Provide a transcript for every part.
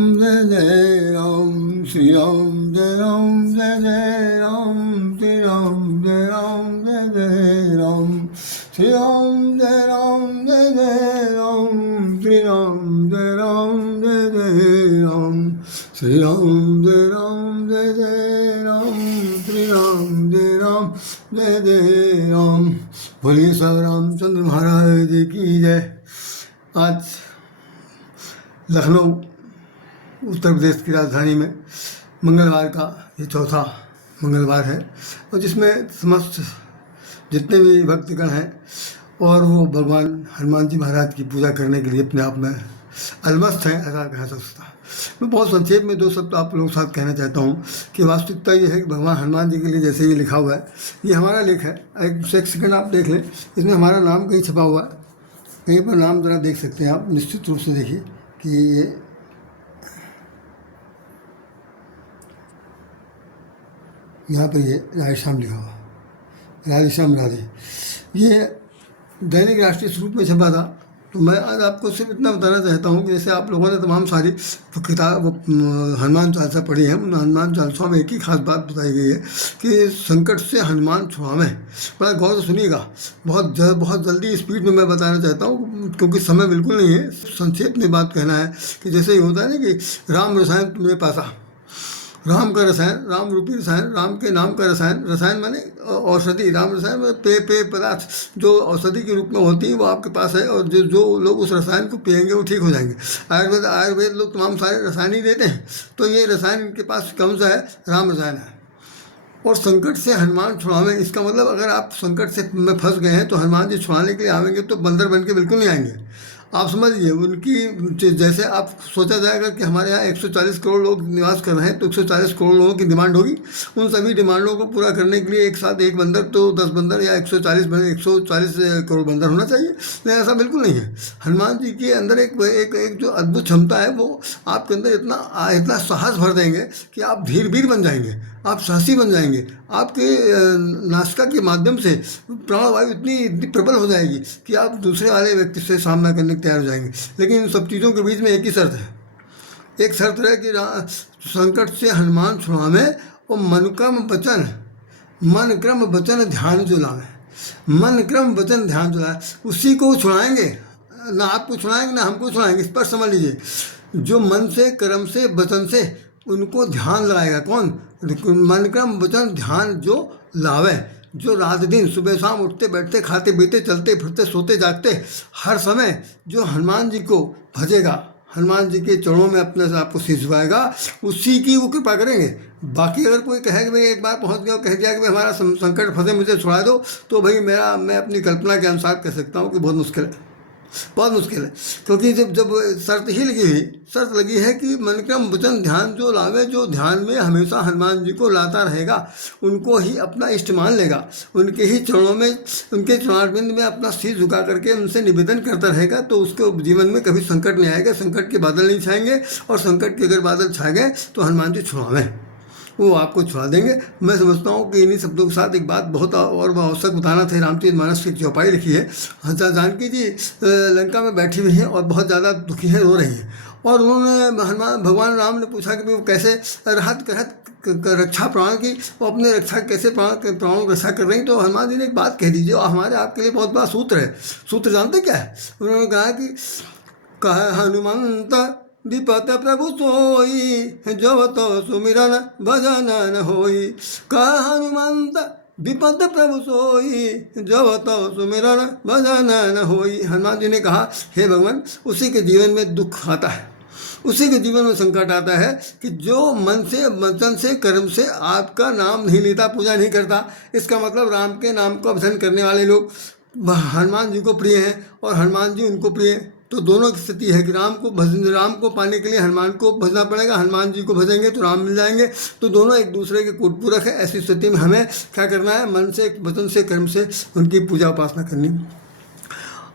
जय जय राम श्री राम जय राम जय जय राम श्री राम जय राम जय जय राम श्री राम जय राम जय जय राम श्री राम जय राम जय जय राम श्री राम जय राम जय जय राम श्री राम जय राम जय जय राम। बोलिए सब रामचंद्र महाराज जी की जय। आज लखनऊ उत्तर प्रदेश की राजधानी में मंगलवार का ये चौथा मंगलवार है और जिसमें समस्त जितने भी भक्तगण हैं और वो भगवान हनुमान जी महाराज की पूजा करने के लिए अपने आप में अलमस्त हैं, ऐसा कहा जा सकता है। मैं बहुत संक्षेप में 2 शब्द आप लोगों के साथ कहना चाहता हूँ कि वास्तविकता ये है कि भगवान हनुमान जी के लिए जैसे ये लिखा हुआ है, ये हमारा लेख है। एक सेकंड आप देख लें, इसमें हमारा नाम कहीं छपा हुआ है, कहीं पर नाम ज़रा देख सकते हैं आप, निश्चित रूप से देखिए कि ये यहाँ पर ये राधेश्याम लिखा हुआ, राधेश्याम राधे, ये दैनिक राष्ट्रीय स्वरूप में छपा था। तो मैं आज आपको सिर्फ इतना बताना चाहता हूँ कि जैसे आप लोगों ने तमाम सारी किताब हनुमान चालीसा पढ़ी है, उन हनुमान चालीसा में एक ही खास बात बताई गई है कि संकट से हनुमान छुड़ावें। बड़ा गौर से सुनिएगा, बहुत जल्दी स्पीड में मैं बताना चाहता हूँ क्योंकि समय बिल्कुल नहीं है। संक्षेप में बात कहना है कि जैसे ही होता है ना कि राम रसायन तुमने पासा, राम का रसायन, राम रूपी रसायन, राम के नाम का रसायन, रसायन माने औषधि, राम रसायन में पेय पदार्थ जो औषधि के रूप में होती है वो आपके पास है और जो लोग उस रसायन को पिएंगे वो ठीक हो जाएंगे। आयुर्वेद लोग तमाम सारे रसायन ही देते हैं, तो ये रसायन इनके पास कौन सा है? राम रसायन है। और संकट से हनुमान छुड़ावें, इसका मतलब अगर आप संकट से में फंस गए हैं तो हनुमान जी छुड़ाने के लिए आएंगे तो बंदर बन के बिल्कुल नहीं आएंगे। आप समझ लीजिए उनकी, जैसे आप सोचा जाएगा कि हमारे यहाँ 140 करोड़ लोग निवास कर रहे हैं तो 140 करोड़ लोगों की डिमांड होगी, उन सभी डिमांडों को पूरा करने के लिए एक साथ एक बंदर तो 10 बंदर या 140 करोड़ बंदर होना चाहिए, लेकिन ऐसा बिल्कुल नहीं है। हनुमान जी के अंदर एक जो अद्भुत क्षमता है वो आपके अंदर इतना साहस भर देंगे कि आप धीर बन जाएंगे, आप साहसी बन जाएंगे। आपके नासिका के माध्यम से प्राणवायु इतनी प्रबल हो जाएगी कि आप दूसरे वाले व्यक्ति से सामना करने को तैयार हो जाएंगे। लेकिन इन सब चीज़ों के बीच में एक ही शर्त है, एक शर्त है कि संकट से हनुमान छुड़ावें और मन क्रम वचन ध्यान जो लावे, मन क्रम वचन ध्यान जो लाए, उसी को छुड़ाएंगे, ना आपको छुड़ाएंगे ना हमको छुड़ाएंगे। इस पर समझ लीजिए, जो मन से कर्म से वचन से उनको ध्यान लगाएगा कौन? मन क्रम वचन ध्यान जो लावे, जो रात दिन सुबह शाम उठते बैठते खाते पीते चलते फिरते सोते जागते हर समय जो हनुमान जी को भजेगा, हनुमान जी के चरणों में अपने से आपको शीश झुकाएगा, उसी की वो कृपा करेंगे। बाकी अगर कोई कहे कि भाई एक बार पहुंच गया, कह दिया कि भाई हमारा संकट फंसे मुझे छुड़ा दो, तो भाई मैं अपनी कल्पना के अनुसार कह सकता हूँ कि बहुत मुश्किल है, बहुत मुश्किल है। क्योंकि जब शर्त लगी है कि मन क्रम वचन ध्यान जो लावे, जो ध्यान में हमेशा हनुमान जी को लाता रहेगा, उनको ही अपना इष्ट मान लेगा, उनके ही चरणों में, उनके चरणारविंद में अपना शीश झुका करके उनसे निवेदन करता रहेगा, तो उसके जीवन में कभी संकट नहीं आएगा, संकट के बादल नहीं छाएंगे। और संकट के अगर बादल छा गए तो हनुमान जी छुड़ावें, वो आपको छुड़ा देंगे। मैं समझता हूँ कि इन्हीं शब्दों के साथ एक बात बहुत और आवश्यक बताना था। रामचरितमानस की चौपाई लिखी है, जानकी जी लंका में बैठी हुई हैं और बहुत ज़्यादा दुखी हैं, रो रही हैं, और उन्होंने भगवान राम ने पूछा कि वो कैसे रक्षा प्राण की, वो अपने रक्षा कैसे प्राणों की रक्षा कर रही। तो हनुमान जी ने एक बात कह दीजिए, हमारे आपके लिए बहुत बड़ा सूत्र है। सूत्र जानते क्या है? उन्होंने कहा कि हनुमंत विपत प्रभु सोई, जब तो सुमिरन भजन न होई। हनुमंत विपत प्रभु सोई, जब तो सुमिरन भजन न होई। हनुमान जी ने कहा, हे भगवान, उसी के जीवन में दुख आता है, उसी के जीवन में संकट आता है कि जो मन से वचन से कर्म से आपका नाम नहीं लेता, पूजा नहीं करता। इसका मतलब राम के नाम का भजन करने वाले लोग हनुमान जी को प्रिय हैं और हनुमान जी उनको प्रिय हैं। तो दोनों की स्थिति है कि राम को पाने के लिए हनुमान को भजना पड़ेगा, हनुमान जी को भजेंगे तो राम मिल जाएंगे। तो दोनों एक दूसरे के कूटपूरक है। ऐसी स्थिति में हमें क्या करना है? मन से वचन से कर्म से उनकी पूजा उपासना करनी।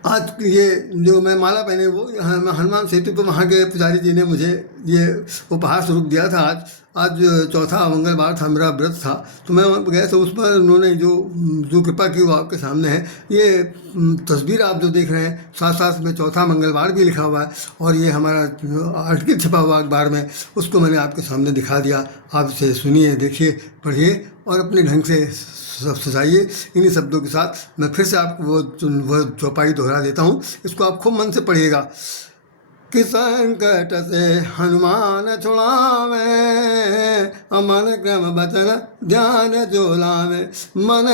आज ये जो मैं माला पहने वो हनुमान सेतु पर वहाँ के पुजारी जी ने मुझे ये उपहार स्वरूप दिया था। आज चौथा मंगलवार था, मेरा व्रत था, तो मैं वहाँ पर गया तो उस पर उन्होंने जो कृपा की वो आपके सामने है। ये तस्वीर आप जो देख रहे हैं, साथ साथ में चौथा मंगलवार भी लिखा हुआ है और ये हमारा आर्टिकल छपा हुआ अखबार में, उसको मैंने आपके सामने दिखा दिया। आप इसे सुनिए, देखिए, पढ़िए और अपने ढंग से सब सजाइए। इन्हीं शब्दों के साथ मैं फिर से आपको वो चौपाई दोहरा देता हूँ, इसको आप खूब मन से पढ़िएगा कि संकट से हनुमान छुड़ावे, मन क्रम बचन ध्यान जो लावे, मन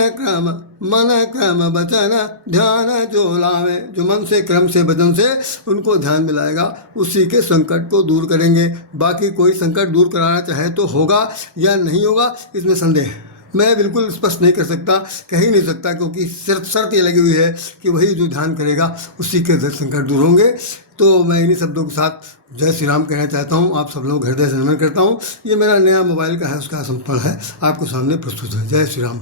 क्रम बचन ध्यान जो लावे। जो मन से, क्रम से, वचन से उनको ध्यान में लाएगा, उसी के संकट को दूर करेंगे। बाकी कोई संकट दूर कराना चाहे तो होगा या नहीं होगा, इसमें संदेह मैं बिल्कुल स्पष्ट नहीं कर सकता, कह ही नहीं सकता, क्योंकि शर्त ये लगी हुई है कि वही जो ध्यान करेगा उसी के संकट दूर होंगे। तो मैं इन्हीं शब्दों के साथ जय श्री राम कहना चाहता हूँ। आप सब लोग हृदय से नमन करता हूँ। ये मेरा नया मोबाइल का है, उसका समर्पण है, आपको सामने प्रस्तुत है। जय श्री राम।